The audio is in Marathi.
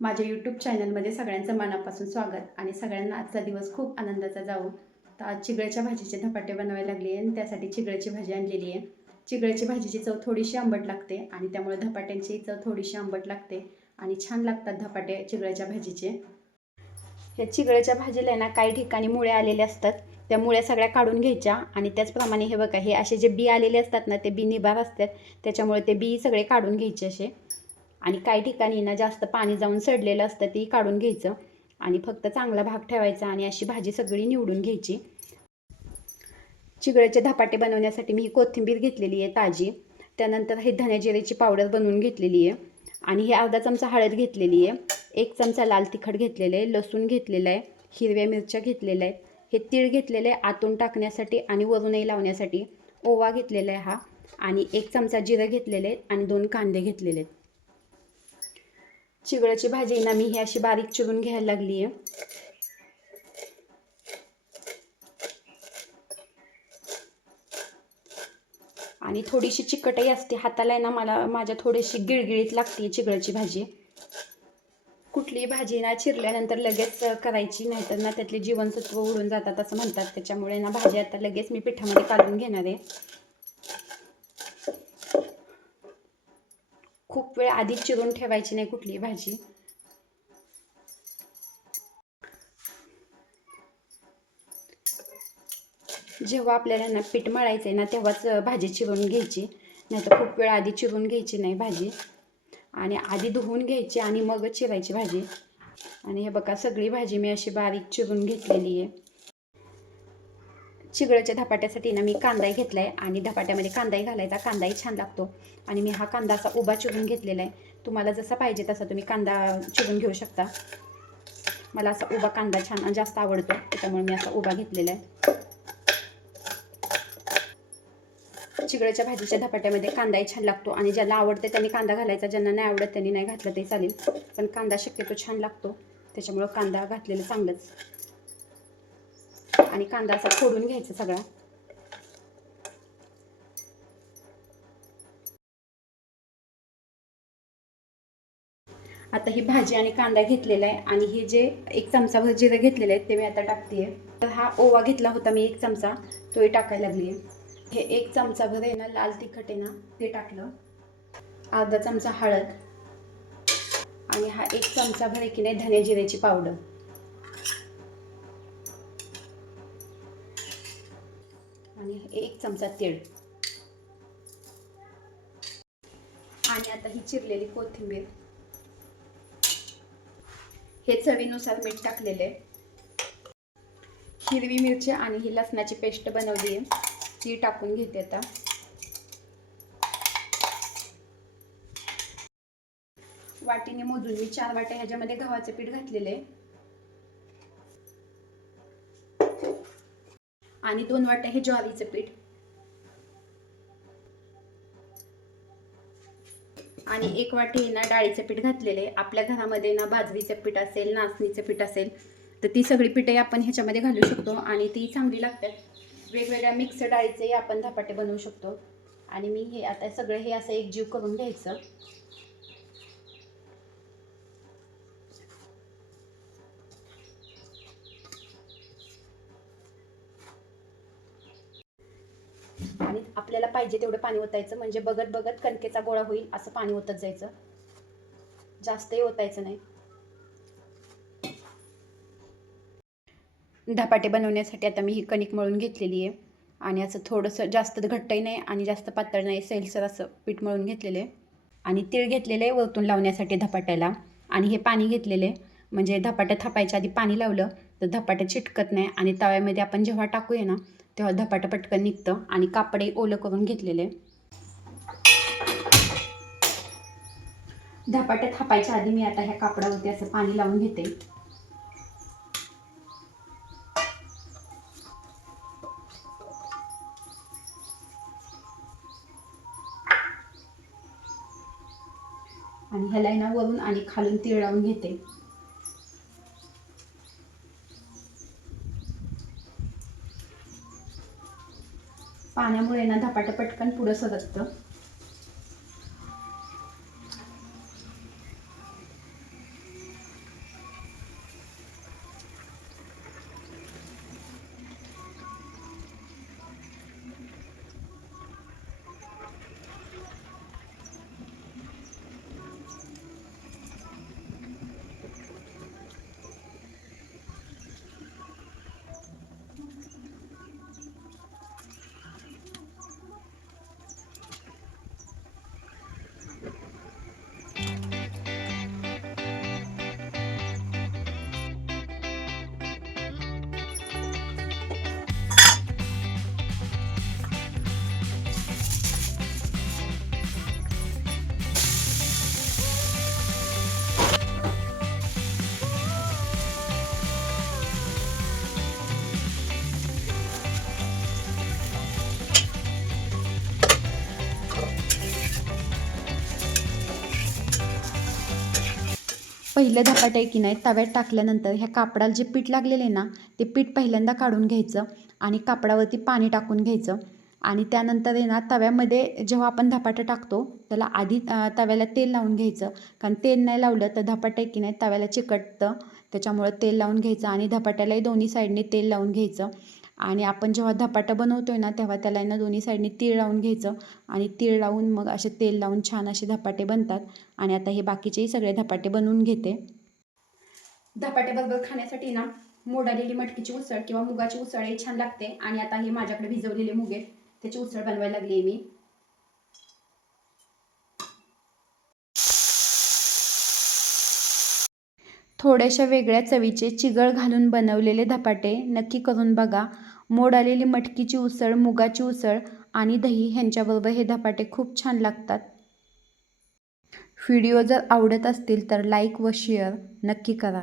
माझ्या यूट्यूब चॅनलमध्ये सगळ्यांचं मनापासून स्वागत आणि सगळ्यांना आजचा दिवस खूप आनंदाचा जाऊ. तर आज चिगळ्याच्या भाजीचे धपाटे बनवायला लागली आहे आणि त्यासाठी चिगळ्याची भाजी आणलेली आहे. चिगळ्याची भाजीची चव थोडीशी आंबट लागते आणि त्यामुळे धपाट्यांची चव थोडीशी आंबट लागते आणि छान लागतात धपाटे चिगळ्याच्या भाजीचे. या चिगळ्याच्या भाजीला आहे ना काही ठिकाणी मुळे आलेले असतात. त्या मुळ्या सगळ्या काढून घ्यायच्या आणि त्याचप्रमाणे हे बघा हे असे जे बी आलेले असतात ना ते बी निबार असतात. त्याच्यामुळे ते बी सगळे काढून घ्यायचे असे. आणि काही ठिकाणी ना जास्त पाणी जाऊन सडलेलं असतं ती काढून घ्यायचं आणि फक्त चांगला भाग ठेवायचा आणि अशी भाजी सगळी निवडून घ्यायची. चिगळ्याचे धपाटे बनवण्यासाठी मी ही कोथिंबीर घेतलेली आहे ताजी. त्यानंतर हे धन्या पावडर बनवून घेतलेली आहे आणि हे अर्धा चमचा हळद घेतलेली आहे एक चमचा लाल तिखट घेतलेलं आहे लसूण घेतलेलं आहे हिरव्या मिरच्या घेतलेल्या आहेत. हे तीळ घेतलेले आहे आतून टाकण्यासाठी आणि वरूनही लावण्यासाठी. ओवा घेतलेला आहे हा आणि एक चमचा जिरं घेतलेले आहे आणि दोन कांदे घेतलेले आहेत. चिगळ्याची भाजी ना मी ही अशी बारीक चिरून घ्यायला लागली आहे आणि थोडीशी चिकटही असते हाताला आहे ना मला माझ्या थोडीशी गिळगिळीत लागते चिगळ्याची भाजी. कुठलीही भाजी ना चिरल्यानंतर लगेच करायची नाहीतर ना त्यातले जीवनसत्व उडून जातात असं म्हणतात. त्याच्यामुळे ना भाजी आता लगेच मी पिठामध्ये काढून घेणार आहे. खूप वेळ आधी चिरून ठेवायची नाही कुठलीही भाजी. जेव्हा आपल्याला ना पीठ मळायचं आहे ना तेव्हाच भाजी चिरून घ्यायची. नाहीतर खूप वेळ आधी चिरून घ्यायची नाही भाजी. आणि आधी धुवून घ्यायची आणि मगच चिरायची भाजी. आणि हे बघा सगळी भाजी मी अशी बारीक चिरून घेतलेली आहे. चिगळ्याच्या धपाट्यासाठी ना मी कांदाही घेतला आहे आणि धपाट्यामध्ये कांदाही घालायचा. कांदाही छान लागतो. आणि मी हा कांदा असा उभा चिरून घेतलेला आहे. तुम्हाला जसा पाहिजे तसा तुम्ही कांदा चिरून घेऊ शकता. मला असा उभा कांदा छान जास्त आवडतो. त्याच्यामुळे मी असा उभा घेतलेला आहे. चिगळ्याच्या भाजीच्या धपाट्यामध्ये कांदाही छान लागतो आणि ज्याला आवडते त्यांनी कांदा घालायचा. ज्यांना नाही आवडत त्यांनी नाही घातलं ते चालेल. पण कांदा शक्यतो छान लागतो. त्याच्यामुळं कांदा घातलेलं चांगलंच. आणि कांदा असा फोडून घ्यायचा सगळा. आता ही भाजी आणि कांदा घेतलेला आहे आणि हे जे एक चमचाभर जिरं घेतलेले आहेत ते मी आता टाकते. तर हा ओवा घेतला होता मी एक चमचा तोही टाकायला लागली आहे. हे एक चमचाभर आहे ना लाल तिखट आहे ना ते टाकलं. अर्धा चमचा हळद. आणि हा एक चमचाभर आहे की नाही धने जिऱ्याची पावडर. आणि एक चमचा तीळ. आणि आता ही चिरलेली कोथिंबीर. हे चवीनुसार मीठ टाकलेले आहे. हिरवी मिरची आणि ही लसणाची पेस्ट बनवली आहे. ती टाकून घेते आता. वाटीने मोजून मी चार वाट्या ह्याच्यामध्ये गव्हाचे पीठ घातलेले आणि दोन वाट्या हे ज्वारीचं पीठ. आणि एक वाटी ना डाळीचं पीठ घातलेले आपल्या घरामध्ये ना बाजरीचं पीठ असेल नाचणीचं पीठ असेल तर ती सगळी पिठे आपण ह्याच्यामध्ये घालू शकतो आणि ती चांगली लागतात वेगवेगळ्या मिक्स डाळीचेही आपण धपाटे बनवू शकतो. आणि मी हे आता सगळं हे असं एकजीव करून घ्यायचं. आणि आपल्याला पाहिजे तेवढं पाणी ओतायचं. म्हणजे बघत बघत कणकेचा गोळा होईल असं पाणी ओतत जायचं. जास्तही ओतायचं नाही. धपाटे बनवण्यासाठी आता मी ही कणिक मळून घेतलेली आहे. आणि असं थोडंसं जास्त घट्टही नाही आणि जास्त पातळ नाही सैलसर असं पीठ मळून घेतलेलं आहे. आणि तीळ घेतलेलं आहे वरतून लावण्यासाठी धपाट्याला. आणि हे पाणी घेतलेले म्हणजे धपाट्या थापायच्या आधी पाणी लावलं तर धपाट्या चिटकत नाही. आणि तव्यामध्ये आपण जेव्हा टाकूया ना तेव्हा धपाटं पटकन निघतं आणि कापडे ओलं करून घेतलेले. धपाट्यात थापायच्या आधी मी आता ह्या कापडावरती असं पाणी लावून घेते. आणि ह्याला ना वरून आणि खालून तीळ लावून घेते. पाण्यामुळे ना धपाटं पटकन पुढं सरकतं. पहिलं धपाटे की नाही तव्यात टाकल्यानंतर ह्या कापडाला जे पीठ लागलेलं आहे ना ते पीठ पहिल्यांदा काढून घ्यायचं आणि कापडावरती पाणी टाकून घ्यायचं. आणि त्यानंतर आहे ना तव्यामध्ये जेव्हा आपण धपाटा टाकतो त्याला आधी तव्याला तेल लावून घ्यायचं. कारण तेल नाही लावलं तर धपाटे की नाही तव्याला चिकटतं. त्याच्यामुळं तेल लावून घ्यायचं आणि धपाट्यालाही दोन्ही साईडने तेल लावून घ्यायचं. आणि आपण जेव्हा धपाटा बनवतो आहे ना तेव्हा त्याला ना दोन्ही साईडने तीळ लावून घ्यायचं. आणि तीळ लावून मग असे तेल लावून छान असे धपाटे बनतात. आणि आता हे बाकीचेही सगळे धपाटे बनवून घेते. धपाट्याबरोबर खाण्यासाठी ना मोडालेली मटकीची उसळ किंवा मुगाची उसळ हे छान लागते. आणि आता हे माझ्याकडे भिजवलेले मुग आहेत. त्याची उसळ बनवायला लागली आहे मी. थोड्याशा वेगळ्या चवीचे चिगळ घालून बनवलेले धपाटे नक्की करून बघा. मोड आलेली मटकीची उसळ मुगाची उसळ आणि दही ह्यांच्याबरोबर हे धपाटे खूप छान लागतात. व्हिडिओ जर आवडत असतील तर लाईक व शेअर नक्की करा.